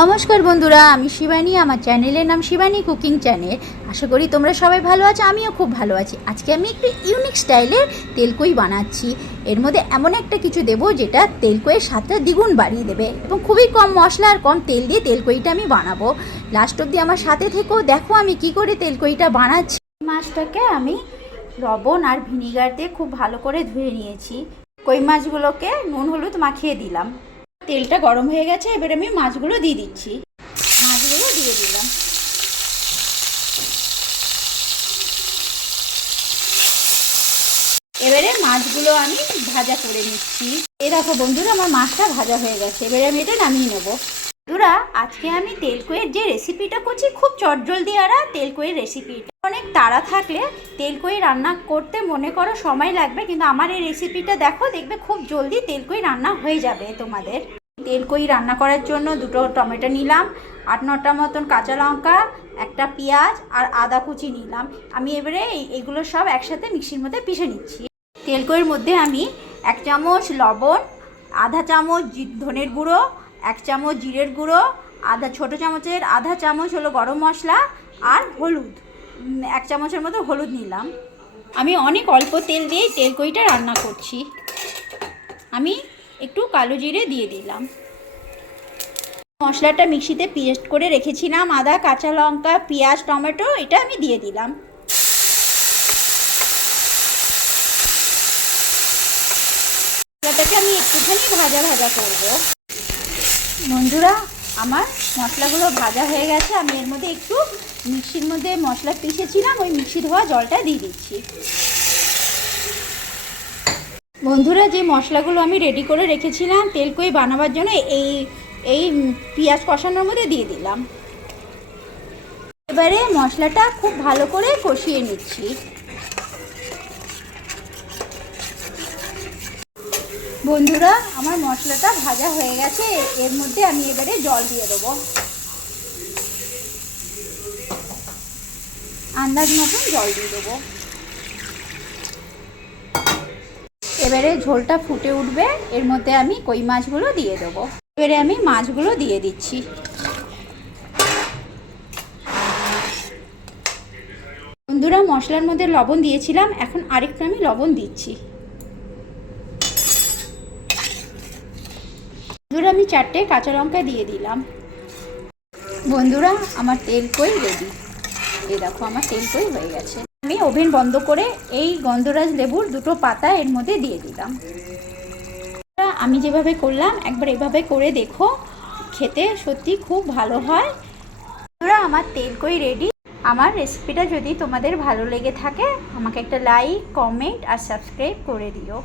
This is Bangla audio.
নমস্কার বন্ধুরা, আমি শিবানী, আমার চ্যানেলের নাম শিবানী কুকিং চ্যানেল। আশা করি তোমরা সবাই ভালো আছো, আমিও খুব ভালো আছি। আজকে আমি একটু ইউনিক স্টাইলের তেলকই বানাচ্ছি। এর মধ্যে এমন একটা কিছু দেবো, যেটা তেলকইয়ের স্বাদটা দ্বিগুণ বাড়িয়ে দেবে এবং খুবই কম মশলা আর কম তেল দিয়ে তেলকইটা আমি বানাবো। লাস্ট অবধি আমার সাথে থেকেও দেখো আমি কি করে তেলকইটা বানাচ্ছি। মাছটাকে আমি লবণ আর ভিনিগার দিয়ে খুব ভালো করে ধুয়ে নিয়েছি। কই মাছগুলোকে নুন, হলুদ মাখিয়ে দিলাম। তেলটা গরম হয়ে গেছে, এবার আমি মাছগুলো দিয়ে দিচ্ছি। মাছগুলো দিয়ে দিলাম। এবারে মাছগুলো আমি ভাজা করে নিচ্ছি। এ দেখো বন্ধুরা, আমার মাছটা ভাজা হয়ে গেছে। এবারে আমি এটা নামিয়ে নেব। বন্ধুরা, আজকে আমি তেলকইয়ের যে রেসিপিটা করছি, খুব চটজলদি আরা তেলকইয়ের রেসিপিটা অনেক তাড়া থাকলে তেলকই রান্না করতে মনে করো সময় লাগবে, কিন্তু আমার এই রেসিপিটা দেখো, দেখবে খুব জলদি তেলকই রান্না হয়ে যাবে তোমাদের। তেলকই রান্না করার জন্য দুটো টমেটো নিলাম আট নটা মতন কাঁচা লঙ্কা, একটা পেঁয়াজ আর আদা কুচি নিলাম। আমি এবারে এই- এইগুলো সব একসাথে মিক্সির মধ্যে পিষে নিচ্ছি। তেলকইয়ের মধ্যে আমি এক চামচ লবণ, আধা চামচ ধনের গুঁড়ো এক চামচ জিরের গুঁড়ো, আধা ছোটো চামচের আধা চামচ হলো গরম মশলা আর হলুদ। এক চামচের মতো হলুদ নিলাম। আমি অনেক অল্প তেল দিয়েই তেলকইটা রান্না করছি। আমি একটু কালো জিরে দিয়ে দিলাম। মশলাটা মিক্সিতে পেস্ট করে রেখেছিলাম। আদা, কাঁচা লঙ্কা, পেঁয়াজ, টমেটো, এটা আমি দিয়ে দিলাম। মশলাটাকে আমি একটুখানি ভাজা ভাজা করব। বন্ধুরা, আমার মশলাগুলো ভাজা হয়ে গেছে। আমি এর মধ্যে একটু মিক্সির মধ্যে মশলা পিষেছিলাম, ওই মিক্সি ধোয়া জলটা দিয়ে দিচ্ছি। বন্ধুরা, যে মশলাগুলো আমি রেডি করে রেখেছিলাম, তেল তেলকই বানাবার জন্য এই এই পেঁয়াজ কষানোর মধ্যে দিয়ে দিলাম। এবারে মশলাটা খুব ভালো করে কষিয়ে নিচ্ছি। বন্ধুরা, আমার মশলাটা ভাজা হয়ে গেছে। এর মধ্যে আমি এবারে জল দিয়ে দেবো। আন্দাজ মতন জল দিয়ে দেবো। এবারে ঝোলটা ফুটে উঠবে। এর মধ্যে আমি কই মাছগুলো দিয়ে দেবো। এবারে আমি মাছগুলো দিয়ে দিচ্ছি। বন্ধুরা, মশলার মধ্যে লবণ দিয়েছিলাম। এখন আরেকটু আমি লবণ দিচ্ছি। বন্ধুরা আমি চারটে কাঁচা লঙ্কা দিয়ে দিলাম। বন্ধুরা, আমার তেল কই রেডি? এই দেখো, আমার তেল কই হয়ে গেছে। আমি ওভেন বন্ধ করে এই গন্ধরাজ লেবুর দুটো পাতা এর মধ্যে দিয়ে দিলাম। আমি যেভাবে করলাম, একবার এভাবে করে দেখো, খেতে সত্যি খুব ভালো হয়। বন্ধুরা, আমার তেল কই রেডি? আমার রেসিপিটা যদি তোমাদের ভালো লেগে থাকে, আমাকে একটা লাইক কমেন্ট আর সাবস্ক্রাইব করে দিও।